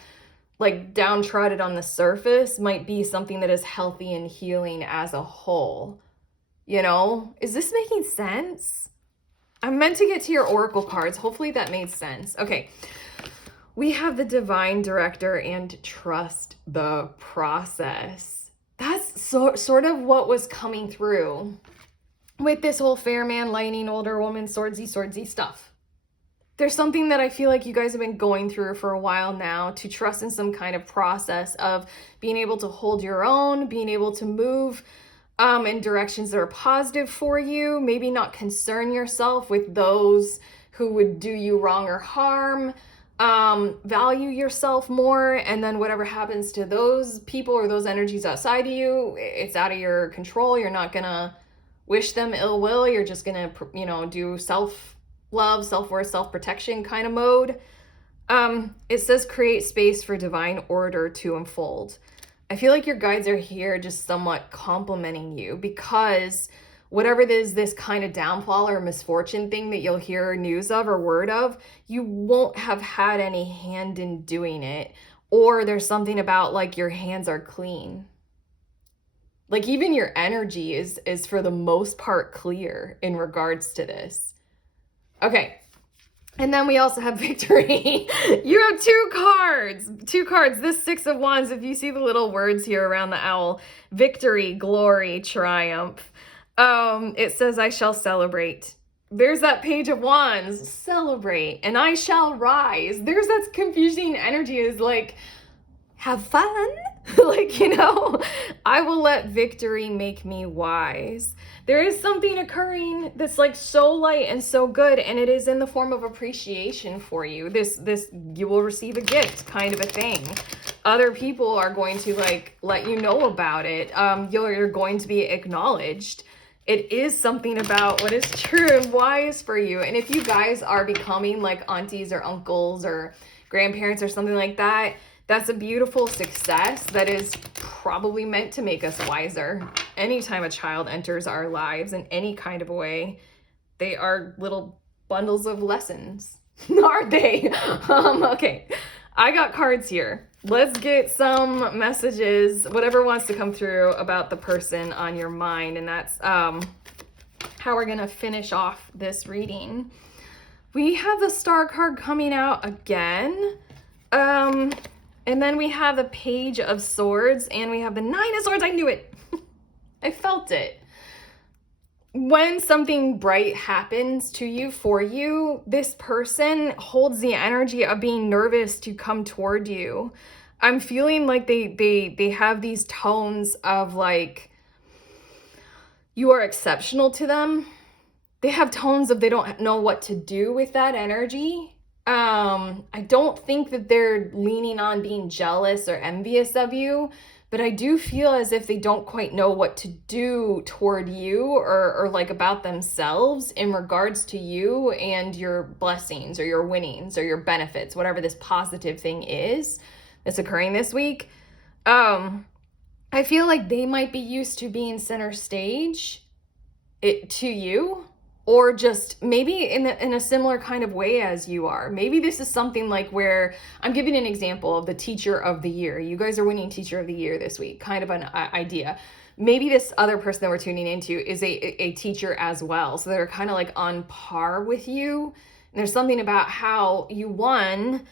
like, downtrodden on the surface might be something that is healthy and healing as a whole. You know, is this making sense? I meant to get to your oracle cards. Hopefully that made sense. Okay. We have the divine director and trust the process. That's sort of what was coming through with this whole fair man, lightning, older woman, swordsy stuff. There's something that I feel like you guys have been going through for a while now, to trust in some kind of process of being able to hold your own, being able to move in directions that are positive for you, maybe not concern yourself with those who would do you wrong or harm, value yourself more, and then whatever happens to those people or those energies outside of you, it's out of your control. You're not gonna wish them ill will. You're just gonna, you know, do self-love, self-worth, self-protection kind of mode. It says create space for divine order to unfold. I feel like your guides are here just somewhat complimenting you, because whatever it is, this kind of downfall or misfortune thing that you'll hear news of or word of, you won't have had any hand in doing it. Or there's something about like your hands are clean. Like even your energy is for the most part clear in regards to this. Okay. And then we also have victory. You have two cards. This Six of Wands, if you see the little words here around the owl, victory, glory, triumph. It says, I shall celebrate. There's that Page of Wands, celebrate, and I shall rise. There's that confusing energy, is like, have fun. Like, you know, I will let victory make me wise. There is something occurring that's like so light and so good, and it is in the form of appreciation for you. This you will receive a gift kind of a thing. Other people are going to like let you know about it. You're going to be acknowledged. It is something about what is true and wise for you. And if you guys are becoming like aunties or uncles or grandparents or something like that, that's a beautiful success that is probably meant to make us wiser. Anytime a child enters our lives in any kind of a way, they are little bundles of lessons, aren't they? Okay, I got cards here. Let's get some messages, whatever wants to come through about the person on your mind. And that's how we're going to finish off this reading. We have the Star card coming out again. And then we have the Page of Swords, and we have the Nine of Swords. I knew it. I felt it. When something bright happens to you, for you, this person holds the energy of being nervous to come toward you. I'm feeling like they have these tones of like, you are exceptional to them. They have tones of they don't know what to do with that energy. I don't think that they're leaning on being jealous or envious of you, but I do feel as if they don't quite know what to do toward you or like about themselves in regards to you and your blessings or your winnings or your benefits, whatever this positive thing is that's occurring this week. I feel like they might be used to being center stage to you. Or just maybe in a similar kind of way as you are. Maybe this is something like where, I'm giving an example of the Teacher of the Year. You guys are winning Teacher of the Year this week, kind of an idea. maybe this other person that we're tuning into is a teacher as well. So they're kind of like on par with you. And there's something about how you won,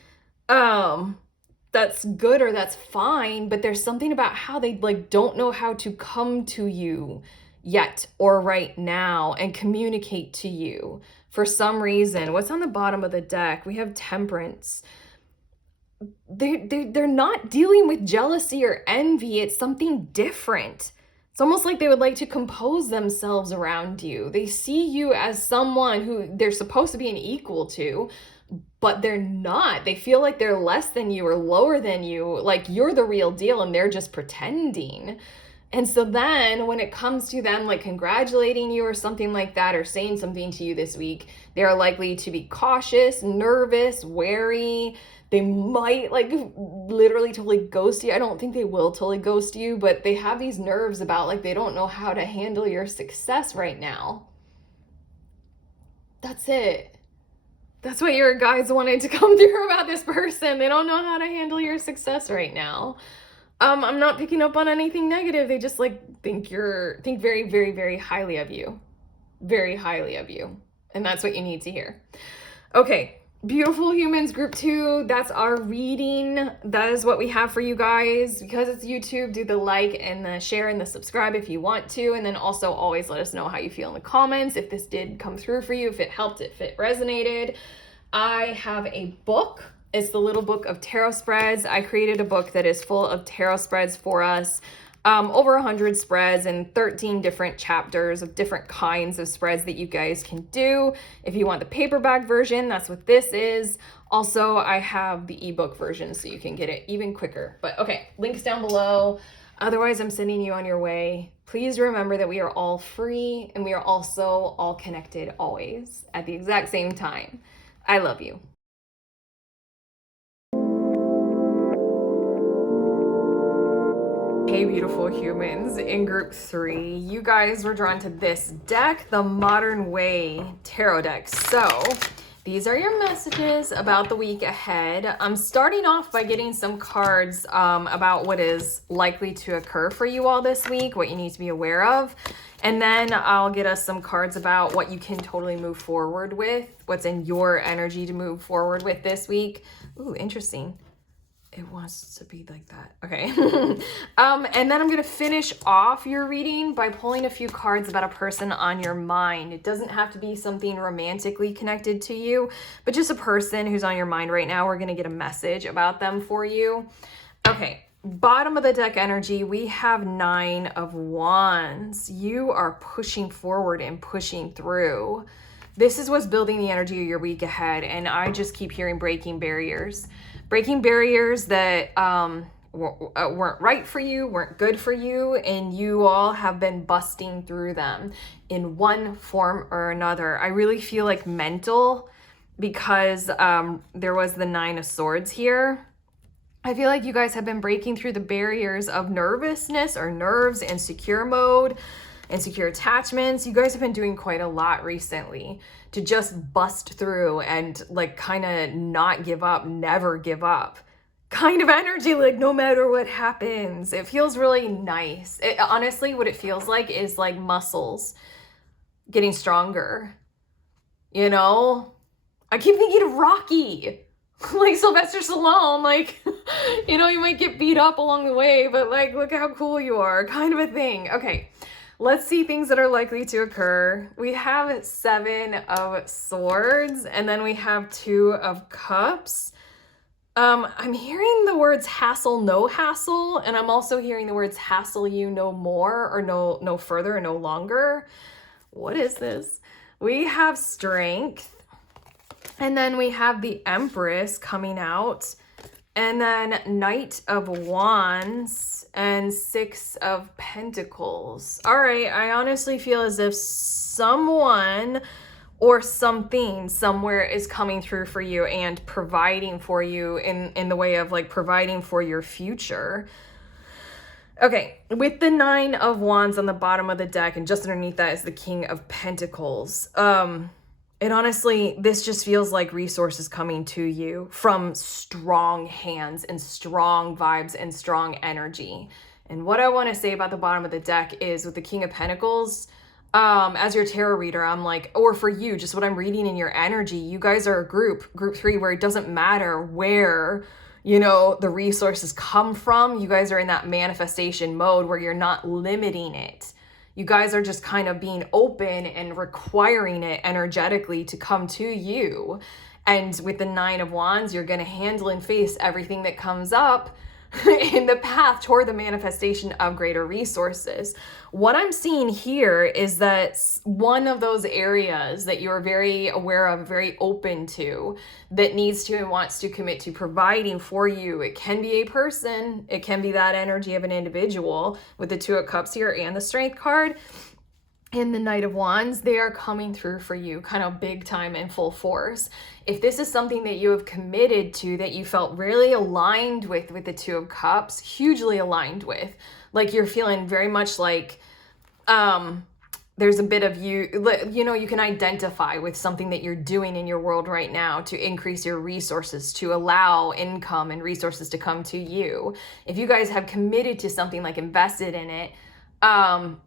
that's good or that's fine, but there's something about how they like don't know how to come to you yet or right now and communicate to you for some reason. What's on the bottom of the deck? We have Temperance. They're not dealing with jealousy or envy. It's something different. It's almost like they would like to compose themselves around you. They see you as someone who they're supposed to be an equal to, but they're not. They feel like they're less than you or lower than you, like you're the real deal and they're just pretending. And so then when it comes to them like congratulating you or something like that, or saying something to you this week, they are likely to be cautious, nervous, wary. They might like literally totally ghost you. I don't think they will totally ghost you, but they have these nerves about like they don't know how to handle your success right now. That's it. That's what your guides wanted to come through about this person. They don't know how to handle your success right now. I'm not picking up on anything negative. They just like think very, very, very highly of you. Very highly of you. And that's what you need to hear. Okay. Beautiful humans, group 2. That's our reading. That is what we have for you guys. Because it's YouTube, do the like and the share and the subscribe if you want to. And then also always let us know how you feel in the comments. If this did come through for you, if it helped, if it resonated. I have a book. It's the Little Book of Tarot Spreads. I created a book that is full of tarot spreads for us. Over 100 spreads and 13 different chapters of different kinds of spreads that you guys can do. If you want the paperback version, that's what this is. Also, I have the ebook version so you can get it even quicker. But okay, links down below. Otherwise, I'm sending you on your way. Please remember that we are all free and we are also all connected always at the exact same time. I love you. Hey beautiful humans, in group 3, you guys were drawn to this deck, the Modern Way Tarot deck. So these are your messages about the week ahead. I'm starting off by getting some cards about what is likely to occur for you all this week, what you need to be aware of. And then I'll get us some cards about what you can totally move forward with, what's in your energy to move forward with this week. Ooh, interesting. It wants to be like that. Okay. And then I'm going to finish off your reading by pulling a few cards about a person on your mind. It doesn't have to be something romantically connected to you, but just a person who's on your mind right now. We're going to get a message about them for you. Okay. Bottom of the deck energy, we have 9 of Wands. You are pushing forward and pushing through. This is what's building the energy of your week ahead. And I just keep hearing breaking barriers. Breaking barriers that weren't right for you, weren't good for you, and you all have been busting through them in one form or another. I really feel like mental, because there was the 9 of Swords here. I feel like you guys have been breaking through the barriers of nervousness or nerves, insecure mode, insecure attachments. You guys have been doing quite a lot recently to just bust through and like kind of not give up, never give up kind of energy, like no matter what happens. It feels really nice. Honestly, what it feels like is like muscles getting stronger. You know, I keep thinking of Rocky, like Sylvester Stallone, like, you know, you might get beat up along the way, but like, look how cool you are, kind of a thing. Okay. Let's see things that are likely to occur. We have 7 of Swords, and then we have 2 of Cups. I'm hearing the words hassle, no hassle, and I'm also hearing the words hassle you no more, or no further, or no longer. What is this? We have Strength, and then we have the Empress coming out, and then Knight of Wands, and 6 of Pentacles. All right, I honestly feel as if someone or something somewhere is coming through for you and providing for you in the way of like providing for your future. Okay, with the 9 of Wands on the bottom of the deck, and just underneath that is the King of Pentacles. And honestly, this just feels like resources coming to you from strong hands and strong vibes and strong energy. And what I want to say about the bottom of the deck is with the King of Pentacles, as your tarot reader, I'm like, or for you, just what I'm reading in your energy, you guys are a group 3, where it doesn't matter where, you know, the resources come from. You guys are in that manifestation mode where you're not limiting it. You guys are just kind of being open and requiring it energetically to come to you. And with the 9 of Wands, you're going to handle and face everything that comes up in the path toward the manifestation of greater resources. What I'm seeing here is that one of those areas that you're very aware of, very open to, that needs to and wants to commit to providing for you. It can be a person, it can be that energy of an individual with the 2 of Cups here and the Strength card. In the Knight of Wands, they are coming through for you kind of big time in full force. If this is something that you have committed to, that you felt really aligned with the 2 of Cups, hugely aligned with, like you're feeling very much like there's a bit of you know, you can identify with something that you're doing in your world right now to increase your resources, to allow income and resources to come to you. If you guys have committed to something, like invested in it,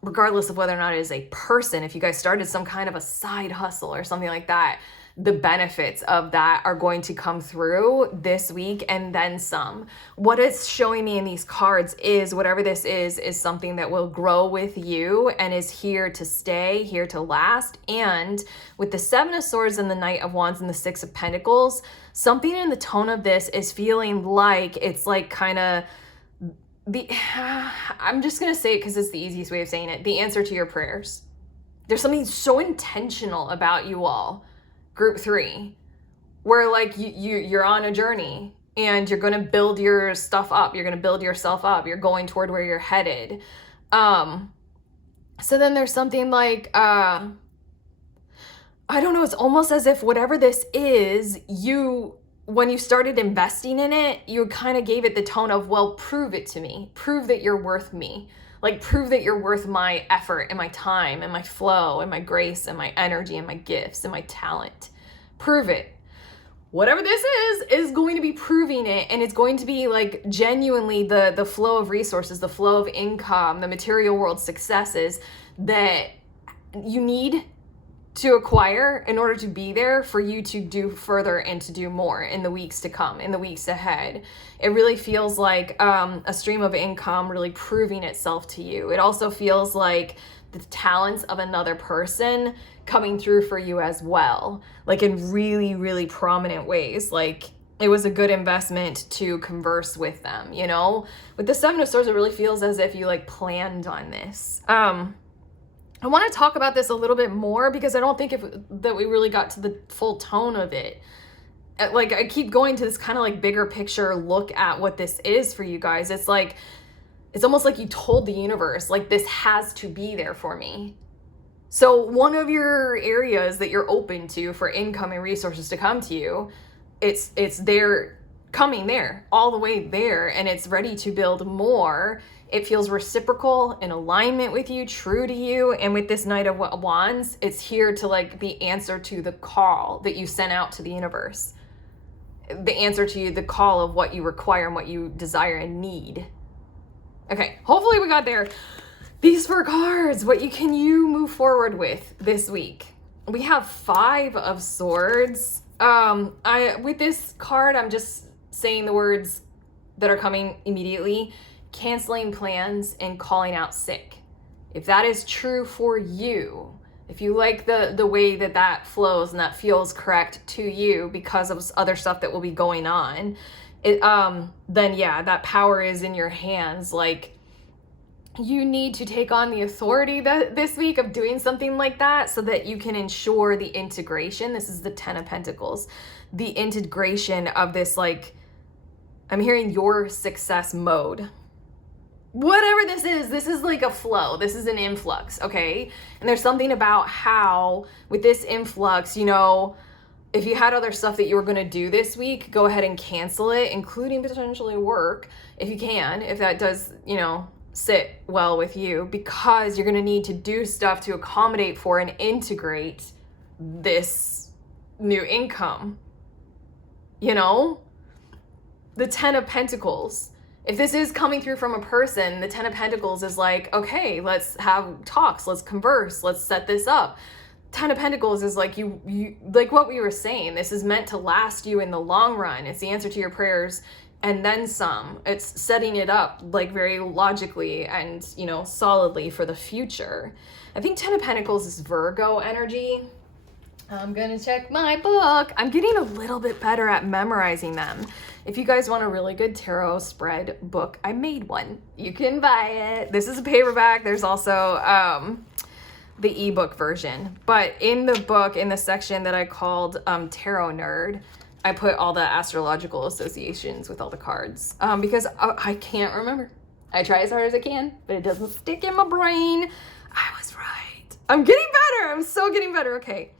regardless of whether or not it is a person, if you guys started some kind of a side hustle or something like that, the benefits of that are going to come through this week and then some. What it's showing me in these cards is whatever this is something that will grow with you and is here to stay, here to last. And with the 7 of Swords and the Knight of Wands and the 6 of Pentacles, something in the tone of this is feeling like it's like kind of I'm just going to say it because it's the easiest way of saying it, the answer to your prayers. There's something so intentional about you all, group 3, where like you're on a journey and you're going to build your stuff up. You're going to build yourself up. You're going toward where you're headed. So then there's something like, I don't know, it's almost as if whatever this is, when you started investing in it, you kind of gave it the tone of, well, prove it to me. Prove that you're worth me. Like, prove that you're worth my effort and my time and my flow and my grace and my energy and my gifts and my talent. Prove it. Whatever this is going to be proving it, and it's going to be like genuinely the flow of resources, the flow of income, the material world successes that you need to acquire in order to be there for you to do further and to do more in the weeks to come, in the weeks ahead. It really feels like a stream of income really proving itself to you. It also feels like the talents of another person coming through for you as well, like in really, really prominent ways. Like it was a good investment to converse with them, you know? With the 7 of Swords, it really feels as if you like planned on this. I want to talk about this a little bit more because I don't think that we really got to the full tone of it. Like I keep going to this kind of like bigger picture look at what this is for you guys. It's like, it's almost like you told the universe, like, this has to be there for me. So one of your areas that you're open to for income and resources to come to you, it's there, coming there, all the way there, and it's ready to build more. It feels reciprocal, in alignment with you, true to you. And with this Knight of Wands, it's here to like the answer to the call that you sent out to the universe. The answer to the call of what you require and what you desire and need. Okay, hopefully we got there. These 4 cards, what can you move forward with this week? We have 5 of Swords. With this card, I'm just saying the words that are coming immediately. Canceling plans and calling out sick. If that is true for you, if you like the way that flows and that feels correct to you because of other stuff that will be going on, then yeah, that power is in your hands. Like, you need to take on the authority this week of doing something like that so that you can ensure the integration. This is the 10 of Pentacles. The integration of this, like, I'm hearing your success mode. Whatever this is like a flow. This is an influx, okay? And there's something about how with this influx, you know, if you had other stuff that you were going to do this week, go ahead and cancel it, including potentially work, if you can, if that does, you know, sit well with you, because you're going to need to do stuff to accommodate for and integrate this new income. You know, the 10 of Pentacles If this is coming through from a person, the Ten of Pentacles is like, okay, let's have talks, let's converse, let's set this up. Ten of Pentacles is like you like what we were saying, this is meant to last you in the long run. It's the answer to your prayers and then some. It's setting it up like very logically and, you know, solidly for the future. I think Ten of Pentacles is Virgo energy. I'm gonna check my book. I'm getting a little bit better at memorizing them. If you guys want a really good tarot spread book, I made one. You can buy it. This is a paperback. There's also the ebook version. But in the book, in the section that I called Tarot Nerd, I put all the astrological associations with all the cards because I can't remember. I try as hard as I can, but it doesn't stick in my brain. I was right. I'm getting better. I'm so getting better. Okay.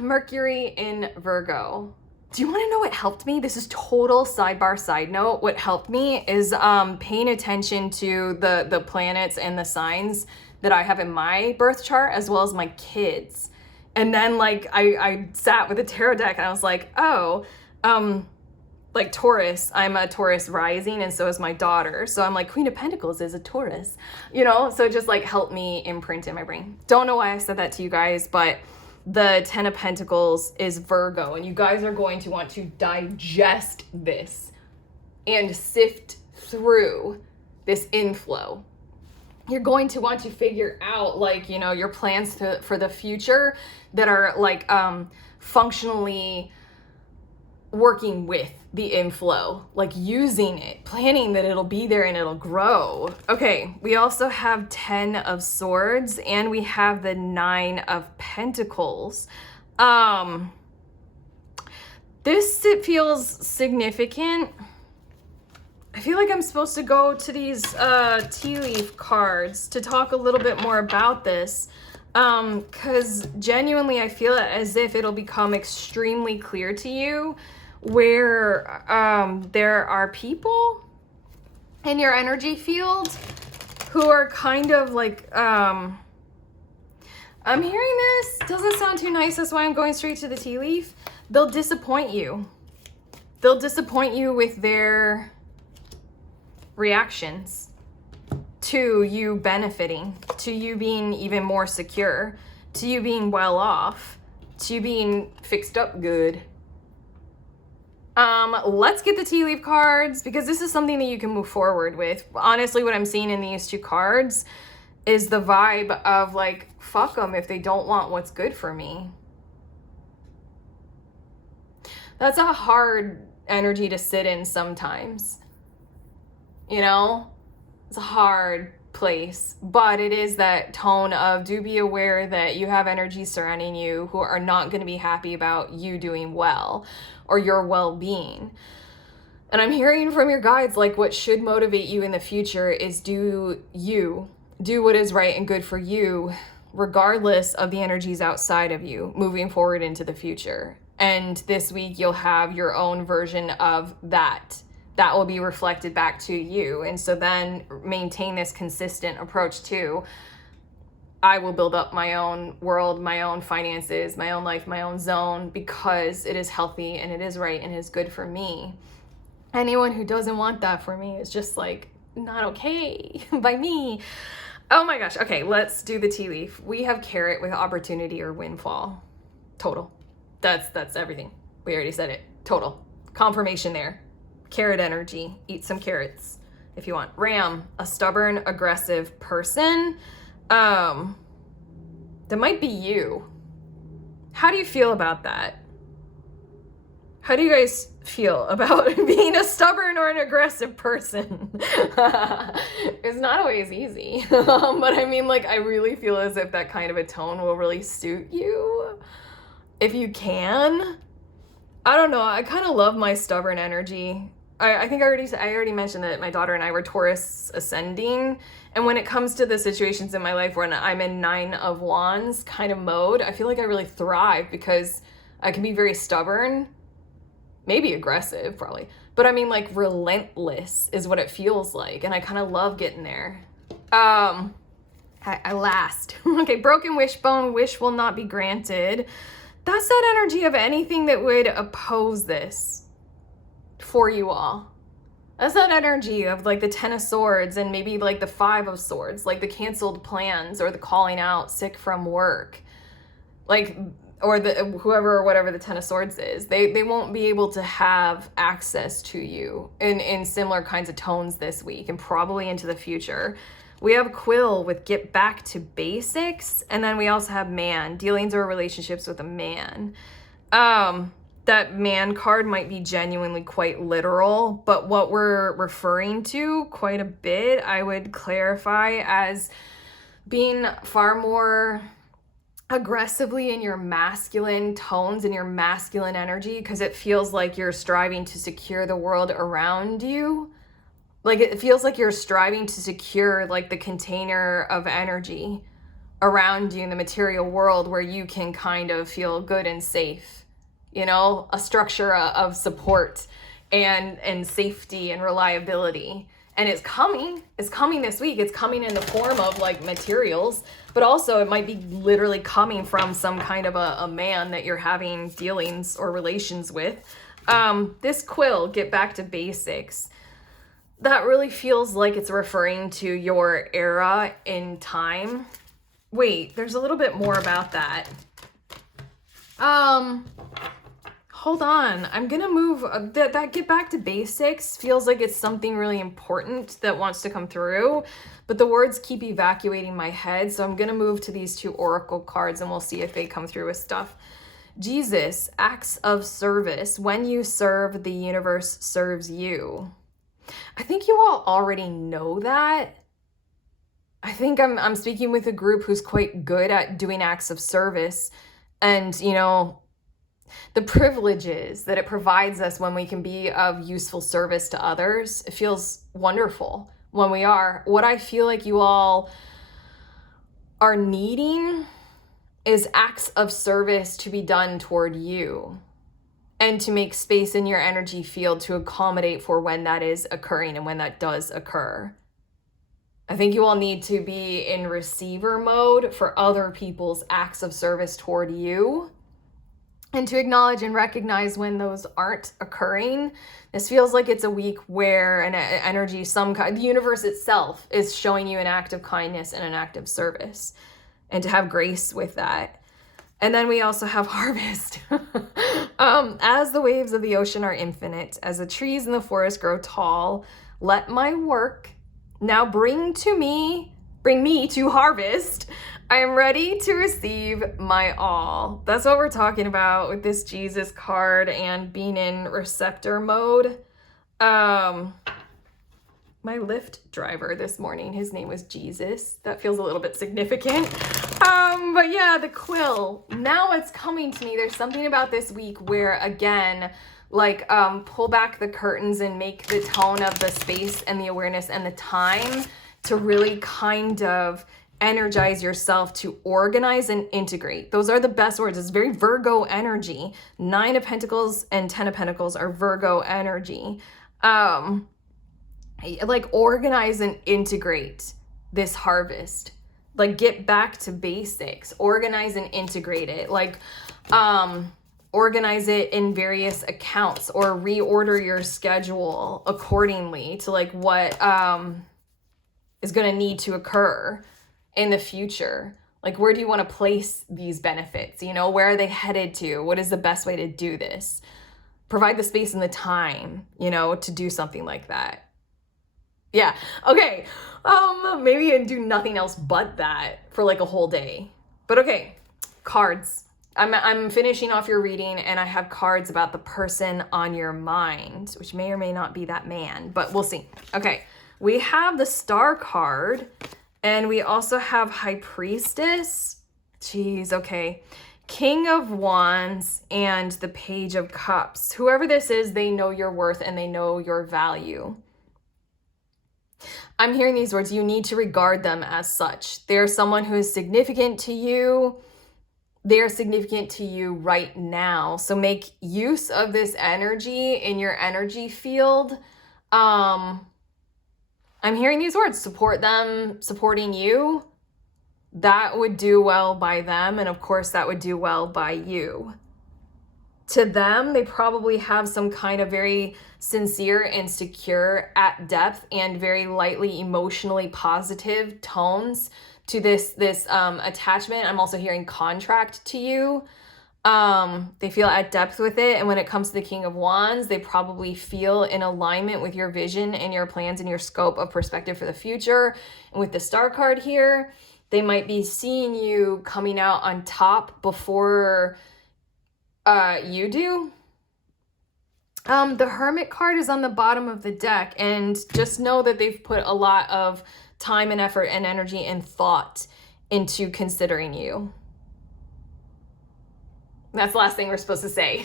Mercury in Virgo. Do you want to know what helped me? This is total sidebar side note. What helped me is paying attention to the planets and the signs that I have in my birth chart as well as my kids. And then like I sat with a tarot deck and I was like, oh, like Taurus, I'm a Taurus rising and so is my daughter. So I'm like, Queen of Pentacles is a Taurus, you know? So it just like helped me imprint in my brain. Don't know why I said that to you guys, but the Ten of Pentacles is Virgo, and you guys are going to want to digest this and sift through this inflow. You're going to want to figure out, like, you know, your plans for the future that are like functionally working with the inflow, like using it, planning that it'll be there and it'll grow. Okay, we also have 10 of Swords and we have the 9 of Pentacles. This, it feels significant. I feel like I'm supposed to go to these tea leaf cards to talk a little bit more about this. Because genuinely I feel as if it'll become extremely clear to you where there are people in your energy field who are kind of like, I'm hearing this, doesn't sound too nice, that's why I'm going straight to the tea leaf. They'll disappoint you. They'll disappoint you with their reactions to you benefiting, to you being even more secure, to you being well off, to you being fixed up good. Let's get the tea leaf cards because this is something that you can move forward with. Honestly, what I'm seeing in these two cards is the vibe of like, fuck them if they don't want what's good for me. That's a hard energy to sit in sometimes. You know, it's a hard place, but it is that tone of do be aware that you have energies surrounding you who are not going to be happy about you doing well or your well-being. And I'm hearing from your guides, like what should motivate you in the future is do what is right and good for you, regardless of the energies outside of you moving forward into the future. And this week you'll have your own version of that will be reflected back to you. And so then maintain this consistent approach to, I will build up my own world, my own finances, my own life, my own zone, because it is healthy and it is right and it is good for me. Anyone who doesn't want that for me is just like, not okay by me. Oh my gosh. Okay, let's do the tea leaf. We have carrot with opportunity or windfall. Total. That's everything. We already said it. Total. Confirmation there. Carrot energy. Eat some carrots if you want. Ram, a stubborn, aggressive person. That might be you. How do you feel about that? How do you guys feel about being a stubborn or an aggressive person? It's not always easy. But I mean, like, I really feel as if that kind of a tone will really suit you. If you can. I don't know. I kind of love my stubborn energy. I think I already mentioned that my daughter and I were Taurus ascending. And when it comes to the situations in my life when I'm in 9 of Wands kind of mode, I feel like I really thrive because I can be very stubborn, maybe aggressive probably, but I mean like relentless is what it feels like. And I kind of love getting there. I last. Okay, broken wishbone, wish will not be granted. That's that energy of anything that would oppose this for you all. That's that energy of like the Ten of Swords and maybe like the Five of Swords, like the canceled plans or the calling out sick from work. Like, or the whoever or whatever the Ten of Swords is, they won't be able to have access to you in similar kinds of tones this week and probably into the future. We have Quill with get back to basics, and then we also have man, dealings or relationships with a man. That man card might be genuinely quite literal, but what we're referring to quite a bit, I would clarify as being far more aggressively in your masculine tones and your masculine energy, because it feels like you're striving to secure the world around you. Like it feels like you're striving to secure like the container of energy around you in the material world where you can kind of feel good and safe, you know, a structure of support and safety and reliability. And it's coming this week. It's coming in the form of like materials, but also it might be literally coming from some kind of a man that you're having dealings or relations with. This Quill, get back to basics, that really feels like it's referring to your era in time. Wait, there's a little bit more about that. Hold on, I'm gonna move, that get back to basics feels like it's something really important that wants to come through, but the words keep evacuating my head, so I'm gonna move to these two oracle cards and we'll see if they come through with stuff. Jesus, acts of service. When you serve, the universe serves you. I think you all already know that. I think I'm speaking with a group who's quite good at doing acts of service, and, you know, the privileges that it provides us when we can be of useful service to others. It feels wonderful when we are. What I feel like you all are needing is acts of service to be done toward you and to make space in your energy field to accommodate for when that is occurring and when that does occur. I think you all need to be in receiver mode for other people's acts of service toward you, and to acknowledge and recognize when those aren't occurring. This feels like it's a week where an energy, some kind, the universe itself is showing you an act of kindness and an act of service, and to have grace with that. And then we also have harvest. As the waves of the ocean are infinite, as the trees in the forest grow tall, let my work now bring me to harvest. I am ready to receive my all. That's what we're talking about with this Jesus card and being in receptor mode. My Lyft driver this morning, his name was Jesus. That feels a little bit significant. But yeah, the Quill, now it's coming to me. There's something about this week where, again, like pull back the curtains and make the tone of the space and the awareness and the time to really kind of energize yourself to organize and integrate. Those are the best words. It's very Virgo energy. 9 of Pentacles and 10 of Pentacles are Virgo energy. Like organize and integrate this harvest. Like get back to basics. Organize and integrate it. Like organize it in various accounts or reorder your schedule accordingly to like what is going to need to occur in the future. Like, where do you want to place these benefits? You know, where are they headed to? What is the best way to do this? Provide the space and the time, you know, to do something like that. Yeah. Okay. Maybe and do nothing else but that for like a whole day. But okay, cards. I'm finishing off your reading and I have cards about the person on your mind, which may or may not be that man, but we'll see. Okay. We have the Star card. And we also have High Priestess. Jeez, okay. King of Wands and the Page of Cups. Whoever this is, they know your worth and they know your value. I'm hearing these words. You need to regard them as such. They're someone who is significant to you. They're significant to you right now. So make use of this energy in your energy field. I'm hearing these words, support them, supporting you. That would do well by them. And of course, that would do well by you. to them, they probably have some kind of very sincere and secure at depth and very lightly emotionally positive tones to this attachment. I'm also hearing contract to you. They feel at depth with it. And when it comes to the King of Wands, they probably feel in alignment with your vision and your plans and your scope of perspective for the future. And with the Star card here, they might be seeing you coming out on top before you do. The Hermit card is on the bottom of the deck, and just know that they've put a lot of time and effort and energy and thought into considering you. That's the last thing we're supposed to say.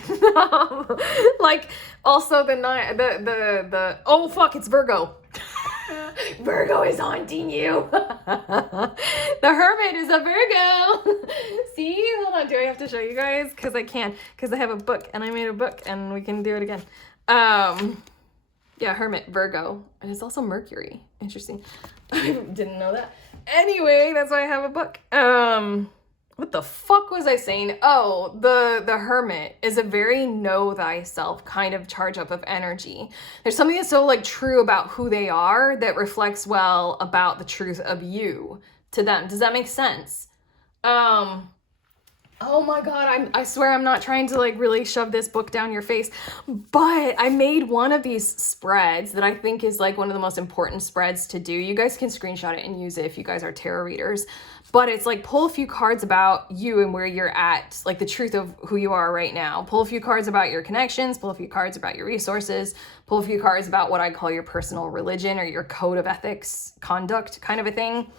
Like, also the oh fuck, it's Virgo. Virgo is haunting you. The Hermit is a Virgo. See, hold on, do I have to show you guys? Because I can, because I have a book, and I made a book, and we can do it again. Yeah, Hermit, Virgo. And it's also Mercury. Interesting. I didn't know that. Anyway, that's why I have a book. What the fuck was I saying? Oh, the Hermit is a very know thyself kind of charge up of energy. There's something that's so like true about who they are that reflects well about the truth of you to them. Does that make sense? Oh my God, I swear I'm not trying to like really shove this book down your face, but I made one of these spreads that I think is like one of the most important spreads to do. You guys can screenshot it and use it if you guys are tarot readers, but it's like pull a few cards about you and where you're at, like the truth of who you are right now. Pull a few cards about your connections, pull a few cards about your resources, pull a few cards about what I call your personal religion or your code of ethics, conduct kind of a thing.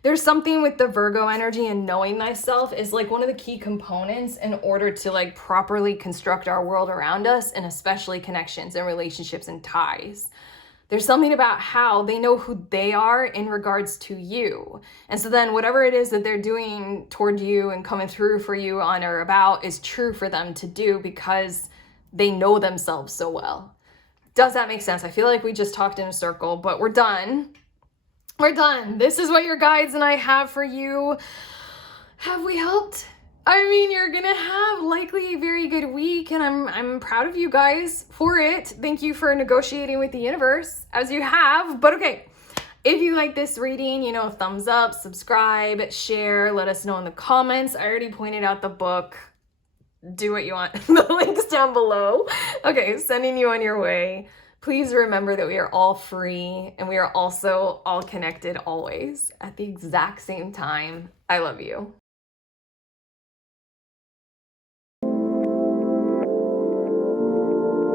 There's something with the Virgo energy and knowing thyself is like one of the key components in order to like properly construct our world around us, and especially connections and relationships and ties. There's something about how they know who they are in regards to you. And so then whatever it is that they're doing toward you and coming through for you on or about is true for them to do because they know themselves so well. Does that make sense? I feel like we just talked in a circle, but we're done. We're done. This is what your guides and I have for you. Have we helped? I mean, you're gonna have likely a very good week, and I'm proud of you guys for it. Thank you for negotiating with the universe as you have. But okay, if you like this reading, you know, thumbs up, subscribe, share, let us know in the comments. I already pointed out the book. Do what you want. The link's down below. Okay, sending you on your way. Please remember that we are all free and we are also all connected always at the exact same time. I love you.